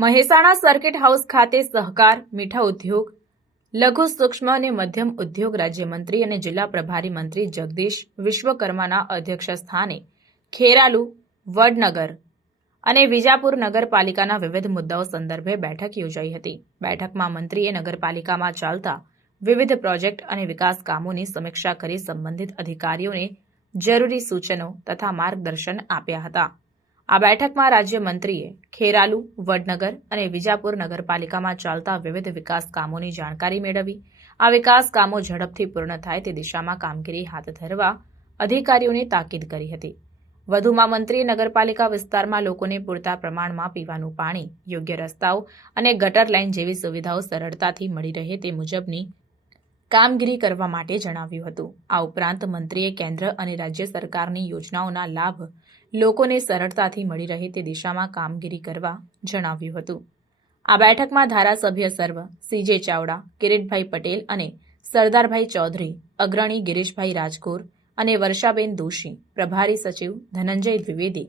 Mehsana circuit house ખાતે સહકાર, મીઠા ઉદ્યોગ, લઘુ સૂક્ષ્મ અને મધ્યમ ઉદ્યોગ રાજ્યમંત્રી અને જિલ્લા પ્રભારી મંત્રી જગદીશ વિશ્વકર્માના અધ્યક્ષ સ્થાને ખેરાલુ, વડનગર અને વિજાપુર નગરપાલિકાના વિવિધ મુદ્દાઓ સંદર્ભે બેઠક યોજાઈ હતી. બેઠકમાં મંત્રીએ નગરપાલિકામાં ચાલતા વિવિધ પ્રોજેક્ટ અને વિકાસ કામોની સમીક્ષા કરી સંબંધિત અધિકારીઓને જરૂરી સૂચનો તથા માર્ગદર્શન આપ્યા હતા. આ બેઠકમાં રાજ્યમંત્રીએ ખેરાલુ, વડનગર અને વિજાપુર નગરપાલિકામાં ચાલતા વિવિધ વિકાસ કામોની જાણકારી મેળવી. આ વિકાસ કામો ઝડપથી પૂર્ણ થાય તે દિશામાં કામગીરી હાથ ધરવા અધિકારીઓને તાકીદ કરી હતી. વધુમાં મંત્રીએ નગરપાલિકા વિસ્તારમાં લોકોને પૂરતા પ્રમાણમાં પીવાનું પાણી, યોગ્ય રસ્તાઓ અને ગટર લાઇન જેવી સુવિધાઓ સરળતાથી મળી રહે તે મુજબની કામગીરી કરવા માટે જણાવ્યું હતું. આ ઉપરાંત મંત્રીએ કેન્દ્ર અને રાજ્ય સરકારની યોજનાઓના લાભ લોકોને સરળતાથી મળી રહે તે દિશામાં કામગીરી કરવા જણાવ્યું હતું. આ બેઠકમાં ધારાસભ્ય સર્વ સીજે ચાવડા, કિરીટભાઈ પટેલ અને સરદારભાઈ ચૌધરી, અગ્રણી ગિરીશભાઈ રાજકોર અને વર્ષાબેન દોશી, પ્રભારી સચિવ ધનંજય દ્વિવેદી,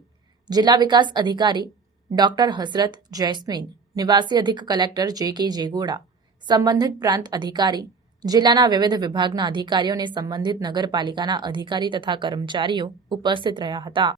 જિલ્લા વિકાસ અધિકારી ડોક્ટર હસરત જૈસ્મીન નિવાસી અધિક કલેક્ટર જે કે જેગોડા, સંબંધિત પ્રાંત અધિકારી જિલ્લાના વિવિધ વિભાગના અધિકારીઓ અને સંબંધિત નગરપાલિકાના અધિકારી તથા કર્મચારીઓ ઉપસ્થિત રહ્યા હતા.